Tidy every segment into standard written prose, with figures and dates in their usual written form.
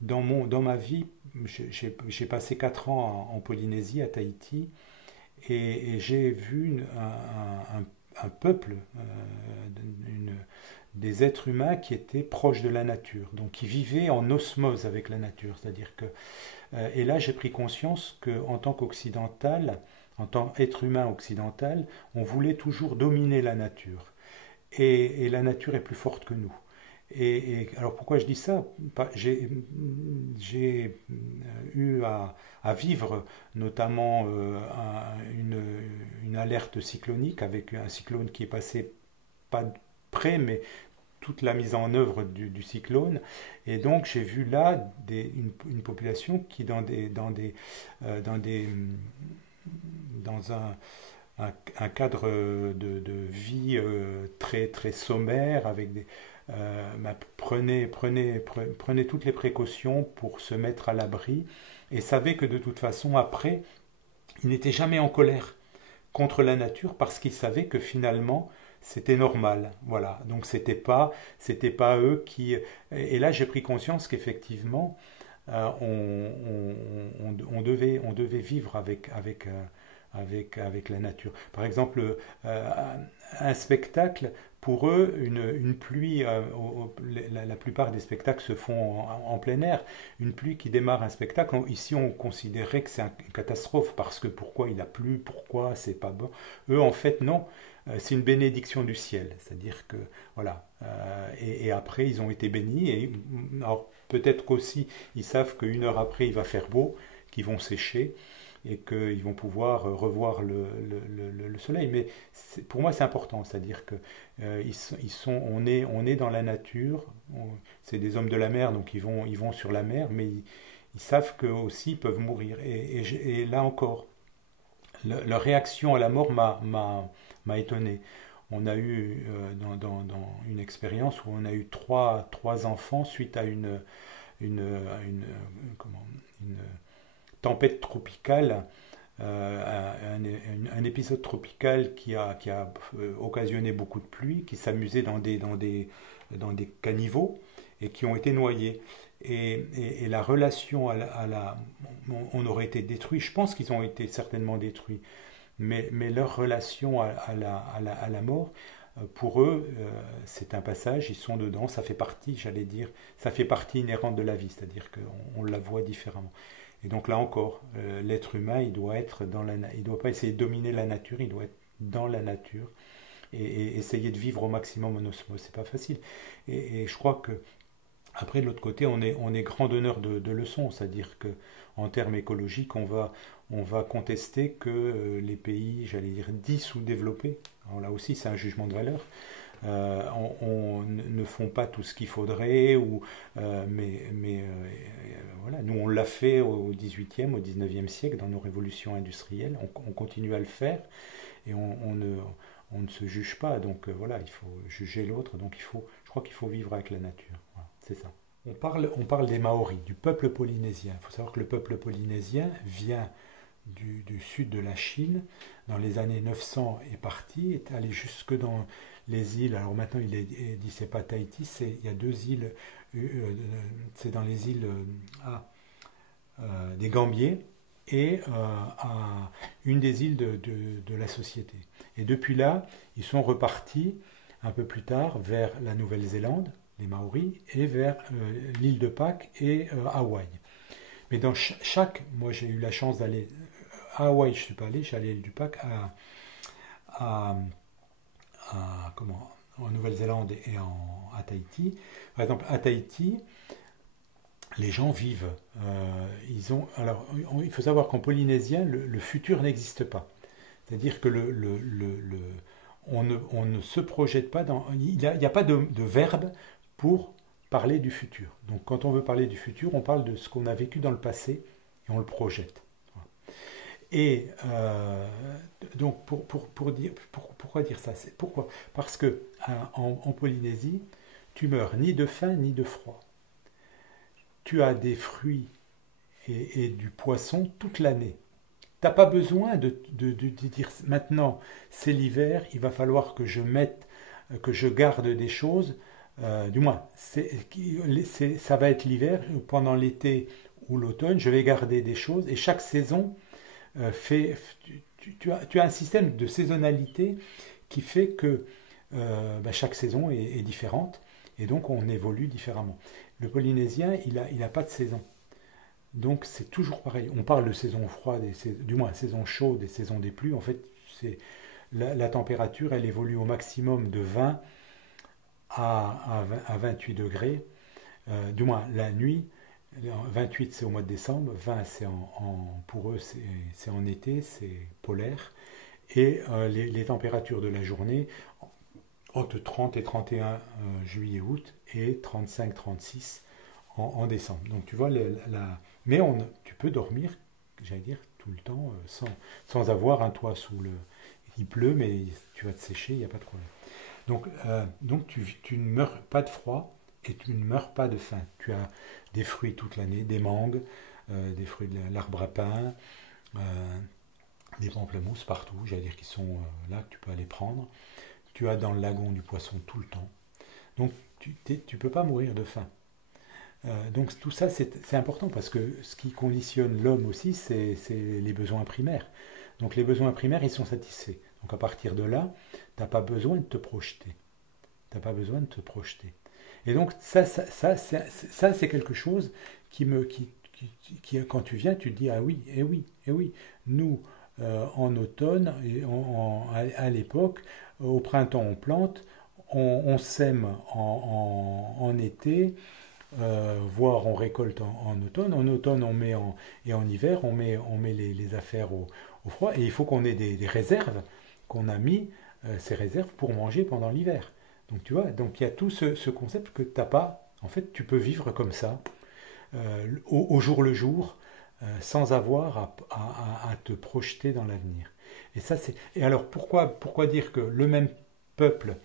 dans ma vie, j'ai passé 4 ans en Polynésie, à Tahiti, et j'ai vu un peuple, une- des êtres humains qui étaient proches de la nature, donc qui vivaient en osmose avec la nature. C'est-à-dire que, et là, j'ai pris conscience qu'en tant qu'occidental, en tant qu'être humain occidental, on voulait toujours dominer la nature. Et la nature est plus forte que nous. Alors pourquoi je dis ça? J'ai eu à vivre notamment une alerte cyclonique avec un cyclone qui est passé pas près, mais toute la mise en œuvre du cyclone. Et donc j'ai vu là une population qui dans des dans un cadre de vie très, très sommaire, avec prenez toutes les précautions pour se mettre à l'abri, et savez que de toute façon, après, il n'était jamais en colère contre la nature parce qu'il savait que finalement, c'était normal. Voilà. Donc c'était pas eux qui. Et là, j'ai pris conscience qu'effectivement, on devait vivre avec la nature. Par exemple, un spectacle, pour eux, une pluie, la plupart des spectacles se font en plein air. Une pluie qui démarre un spectacle, ici on considérait que c'est une catastrophe, parce que pourquoi il a plu, pourquoi c'est pas bon. Eux, en fait, non. C'est une bénédiction du ciel, c'est-à-dire que voilà. Et après, ils ont été bénis. Et alors peut-être qu'aussi, ils savent qu'une heure après, il va faire beau, qu'ils vont sécher et qu'ils vont pouvoir revoir le soleil. Mais pour moi, c'est important, c'est-à-dire que on est dans la nature, c'est des hommes de la mer, donc ils vont sur la mer, mais ils savent qu'eux aussi ils peuvent mourir. Et là encore, leur réaction à la mort m'a étonné. On a eu dans une expérience où on a eu trois enfants suite à une, comment, une tempête tropicale, un épisode tropical qui a occasionné beaucoup de pluie, qui s'amusaient dans des caniveaux et qui ont été noyés. Et la relation on aurait été détruits, je pense qu'ils ont été certainement détruits, mais leur relation à la mort, pour eux, c'est un passage, ils sont dedans, ça fait partie, j'allais dire, ça fait partie inhérente de la vie, c'est-à-dire qu'on la voit différemment. Et donc là encore, l'être humain, il doit être il doit pas essayer de dominer la nature, il doit être dans la nature et essayer de vivre au maximum en osmose. C'est pas facile. Et je crois que après de l'autre côté, on est grand donneur de leçons, c'est-à-dire que en termes écologiques, on va contester que les pays, j'allais dire, dits sous-développés, alors là aussi c'est un jugement de valeur, ne font pas tout ce qu'il faudrait, voilà, nous on l'a fait au 18e, au 19e siècle dans nos révolutions industrielles, on continue à le faire et on ne se juge pas, donc voilà, il faut juger l'autre, donc je crois qu'il faut vivre avec la nature, voilà, c'est ça. On parle des Maoris, du peuple polynésien. Il faut savoir que le peuple polynésien vient du sud de la Chine. Dans les années 900 est parti, est allé jusque dans les îles. Alors maintenant, il dit c'est pas Tahiti, il y a deux îles. C'est dans les îles des Gambiers et à une des îles de la société. Et depuis là, ils sont repartis un peu plus tard vers la Nouvelle-Zélande, les Maoris, et vers l'île de Pâques et Hawaï. Mais dans moi j'ai eu la chance d'aller à Hawaï, je ne suis pas allé, j'allais à l'île du Pâques, à, en Nouvelle-Zélande et à Tahiti. Par exemple, à Tahiti, les gens vivent. Alors, il faut savoir qu'en polynésien, le futur n'existe pas. C'est-à-dire que on ne se projette pas dans. Il n'y a pas de verbe pour parler du futur. Donc, quand on veut parler du futur, on parle de ce qu'on a vécu dans le passé et on le projette. Et donc, pourquoi dire ça? Pourquoi? Parce que en Polynésie, tu meurs ni de faim ni de froid. Tu as des fruits et du poisson toute l'année. Tu n'as pas besoin de dire maintenant c'est l'hiver, il va falloir que je garde des choses Du moins, ça va être l'hiver, pendant l'été ou l'automne, je vais garder des choses et chaque saison tu as un système de saisonnalité qui fait que chaque saison est différente et donc on évolue différemment. Le Polynésien, il a pas de saison. Donc c'est toujours pareil. On parle de saison froide, du moins saison chaude et saison des pluies. En fait, c'est la température, elle évolue au maximum de 20 à 28 degrés. Du moins la nuit, 28 c'est au mois de décembre, 20 c'est pour eux c'est en été, c'est polaire. Et les températures de la journée entre 30 et 31 juillet-août et 35-36 en décembre. Donc tu vois, mais tu peux dormir, j'allais dire, tout le temps sans avoir un toit sous le... Il pleut, mais tu vas te sécher, il n'y a pas de problème. Donc tu ne meurs pas de froid et tu ne meurs pas de faim. Tu as des fruits toute l'année, des mangues, des fruits de l'arbre à pain, euh, des pamplemousses partout, j'allais dire, qui sont là, que tu peux aller prendre. Tu as dans le lagon du poisson tout le temps. Donc tu ne peux pas mourir de faim. Donc tout ça, c'est important parce que ce qui conditionne l'homme aussi, c'est les besoins primaires. Donc les besoins primaires, ils sont satisfaits. Donc à partir de là, tu n'as pas besoin de te projeter. T'as pas besoin de te projeter. Et donc c'est quelque chose quand tu viens, tu te dis, ah oui, eh oui, eh oui, nous, en automne, à l'époque, au printemps on plante, on sème en été, voire on récolte en automne. En automne, et en hiver, on met les affaires au froid. Et il faut qu'on ait des réserves qu'on a mis, ces réserves pour manger pendant l'hiver. Donc tu vois, donc il y a tout ce concept que tu n'as pas. En fait, tu peux vivre comme ça, au jour le jour, sans avoir à te projeter dans l'avenir. Et alors pourquoi dire que le même peuple,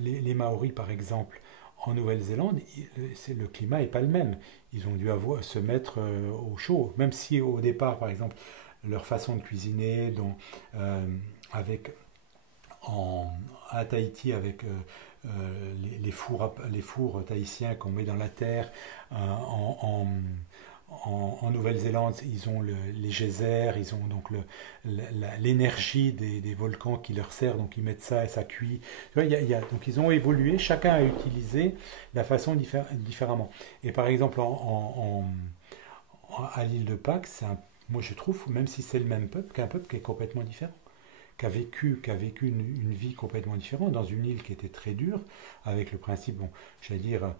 les Maoris par exemple, en Nouvelle-Zélande, le climat n'est pas le même. Ils ont dû se mettre au chaud, même si au départ, par exemple, leur façon de cuisiner, avec à Tahiti avec les fours tahitiens qu'on met dans la terre. En Nouvelle-Zélande, ils ont les geysers, ils ont donc l'énergie des volcans qui leur sert, donc ils mettent ça et ça cuit. Tu vois, donc ils ont évolué, chacun a utilisé la façon différemment. Et par exemple, à l'île de Pâques, moi je trouve, même si c'est le même peuple, qu'un peuple qui est complètement différent, qui a vécu une vie complètement différente, dans une île qui était très dure, avec le principe, bon, j'allais dire,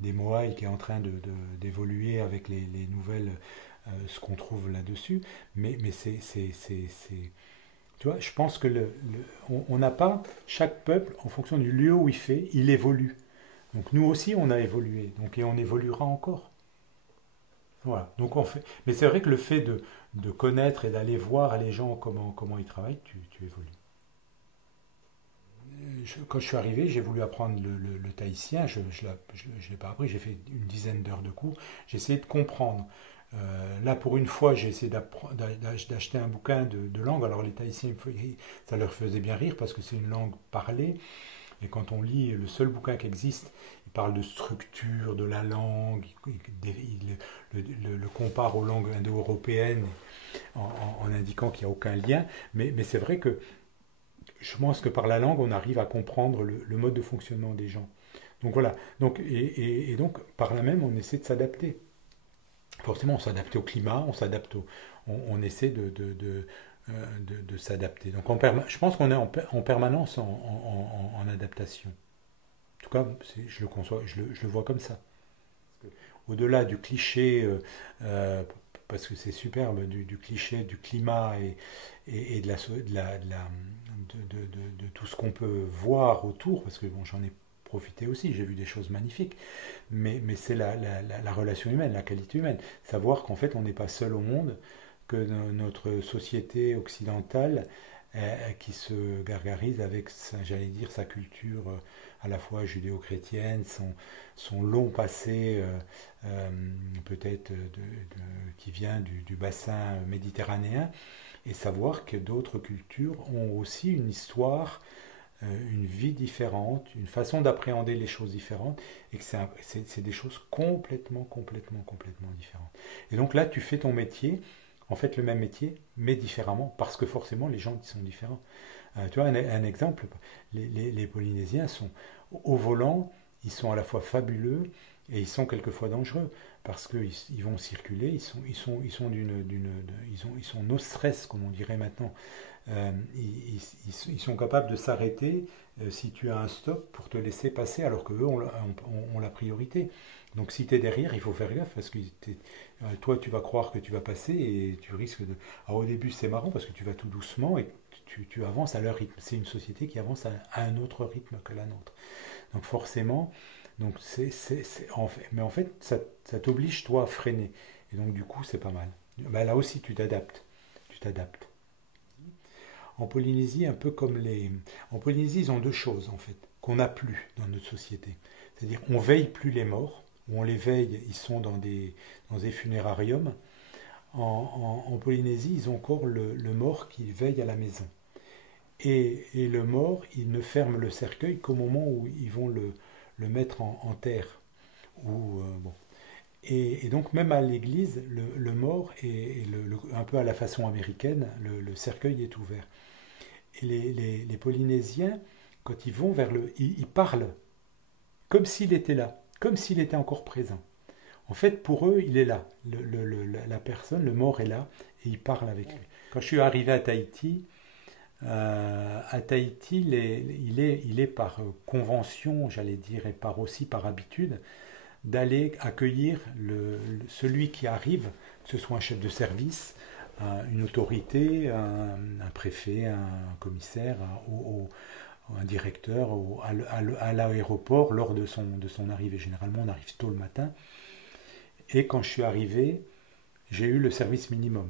des Moai qui est en train d'évoluer avec les nouvelles, ce qu'on trouve là-dessus. Mais tu vois, je pense que on n'a pas, chaque peuple, en fonction du lieu où il fait, il évolue. Donc nous aussi, on a évolué, et on évoluera encore. Voilà. Donc on fait. Mais c'est vrai que le fait de connaître et d'aller voir les gens comment ils travaillent, tu évolues. Quand je suis arrivé, j'ai voulu apprendre le tahitien. Je ne l'ai pas appris, j'ai fait une dizaine d'heures de cours. J'ai essayé de comprendre. Là, pour une fois, j'ai essayé d'acheter un bouquin de langue. Alors les Tahitiens, ça leur faisait bien rire parce que c'est une langue parlée. Et quand on lit le seul bouquin qui existe, il parle de structure de la langue, il le compare aux langues indo-européennes en indiquant qu'il n'y a aucun lien. Mais c'est vrai que je pense que par la langue, on arrive à comprendre le mode de fonctionnement des gens. Donc voilà. Et donc, par là même, on essaie de s'adapter. Forcément, on s'adapte au climat, on essaie de s'adapter. Donc, je pense qu'on est en permanence en adaptation. En tout cas, je le conçois, je le vois comme ça. Au-delà du cliché, parce que c'est superbe, du cliché du climat et de tout ce qu'on peut voir autour, parce que bon, j'en ai profité aussi, j'ai vu des choses magnifiques, mais c'est la relation humaine, la qualité humaine. Savoir qu'en fait, on n'est pas seul au monde, que notre société occidentale, qui se gargarise avec, j'allais dire, sa culture à la fois judéo-chrétienne, son long passé, peut-être qui vient du bassin méditerranéen, et savoir que d'autres cultures ont aussi une histoire une vie différente, une façon d'appréhender les choses différentes, et que c'est des choses complètement différentes. Et donc là, tu fais ton métier, en fait le même métier, mais différemment, parce que forcément les gens qui sont différents. Tu vois, un exemple, les Polynésiens sont au volant, ils sont à la fois fabuleux et ils sont quelquefois dangereux parce qu'ils vont circuler, ils sont no stress comme on dirait maintenant. Ils sont capables de s'arrêter si tu as un stop pour te laisser passer alors qu'eux ont la priorité. Donc si tu es derrière, il faut faire gaffe parce que toi tu vas croire que tu vas passer et tu risques de... Alors au début c'est marrant parce que tu vas tout doucement et tu avances à leur rythme. C'est une société qui avance à un autre rythme que la nôtre. Donc forcément, donc mais en fait ça t'oblige toi à freiner. Et donc du coup c'est pas mal. Ben, là aussi tu t'adaptes. Tu t'adaptes. En Polynésie, un peu comme les... En Polynésie, ils ont deux choses, en fait, qu'on n'a plus dans notre société. C'est-à-dire, on veille plus les morts, ou on les veille, ils sont dans des funérariums. En Polynésie, ils ont encore le mort qui veille à la maison. Et le mort, ils ne ferment le cercueil qu'au moment où ils vont le mettre en terre. Bon. Et donc, même à l'église, le mort, un peu à la façon américaine, le cercueil est ouvert. Et les Polynésiens, quand ils vont vers ils parlent comme s'il était là, comme s'il était encore présent. En fait, pour eux, il est là. La personne, le mort est là, et ils parlent avec lui. Quand je suis arrivé à Tahiti, il est par convention, j'allais dire, et aussi par habitude, d'aller accueillir celui qui arrive, que ce soit un chef de service, une autorité, un préfet, un commissaire, un directeur à l'aéroport lors de son arrivée. Généralement, on arrive tôt le matin. Et quand je suis arrivé, j'ai eu le service minimum.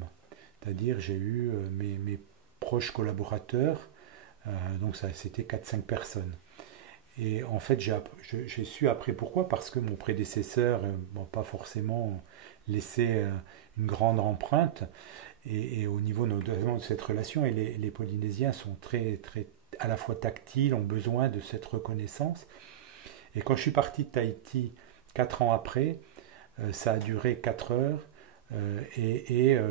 C'est-à-dire, j'ai eu mes proches collaborateurs, donc c'était 4-5 personnes. Et en fait, j'ai su après pourquoi, parce que mon prédécesseur, bon, pas forcément laissé une grande empreinte, et au niveau notamment de cette relation, et les Polynésiens sont très à la fois tactiles, ont besoin de cette reconnaissance. Et quand je suis parti de Tahiti 4 ans après, ça a duré 4 heures,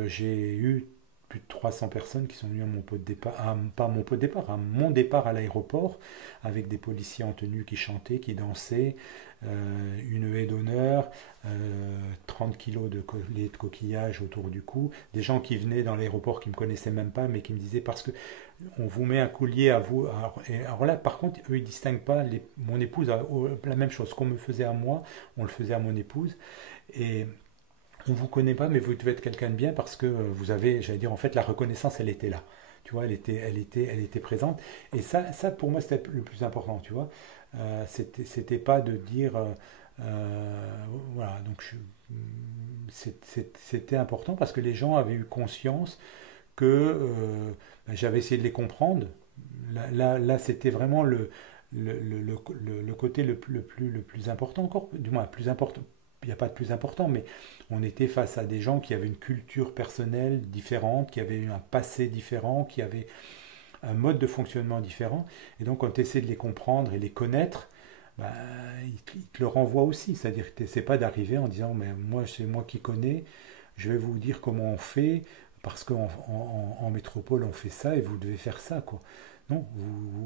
j'ai eu plus de 300 personnes qui sont venues à mon pot de départ, pas à mon pot de départ, à mon départ à l'aéroport, avec des policiers en tenue qui chantaient, qui dansaient, une haie d'honneur, 30 kilos de colliers de coquillages autour du cou, des gens qui venaient dans l'aéroport qui ne me connaissaient même pas, mais qui me disaient parce que on vous met un collier à vous. Alors là, par contre, eux, ils ne distinguent pas. Mon épouse a la même chose. Ce qu'on me faisait à moi, on le faisait à mon épouse. Et on ne vous connaît pas, mais vous devez être quelqu'un de bien parce que vous avez, j'allais dire, en fait, la reconnaissance, elle était là. Tu vois, elle était présente. Et ça pour moi, c'était le plus important, tu vois. C'était pas de dire, voilà, donc c'était important parce que les gens avaient eu conscience que j'avais essayé de les comprendre. Là c'était vraiment le côté le plus important encore, du moins plus important. Il n'y a pas de plus important, mais on était face à des gens qui avaient une culture personnelle différente, qui avaient eu un passé différent, qui avaient un mode de fonctionnement différent. Et donc, quand tu essaies de les comprendre et les connaître, bah, ils te le renvoient aussi. C'est-à-dire que tu n'essaies pas d'arriver en disant, mais moi, c'est moi qui connais, je vais vous dire comment on fait, parce qu'en métropole, on fait ça et vous devez faire ça, quoi. Non,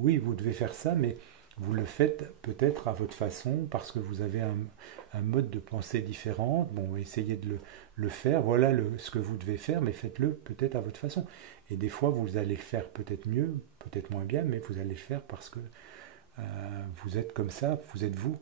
oui, vous devez faire ça, mais vous le faites peut-être à votre façon parce que vous avez un mode de pensée différent. Bon, essayez de le faire. Voilà ce que vous devez faire, mais faites-le peut-être à votre façon. Et des fois, vous allez le faire peut-être mieux, peut-être moins bien, mais vous allez le faire parce que vous êtes comme ça, vous êtes vous.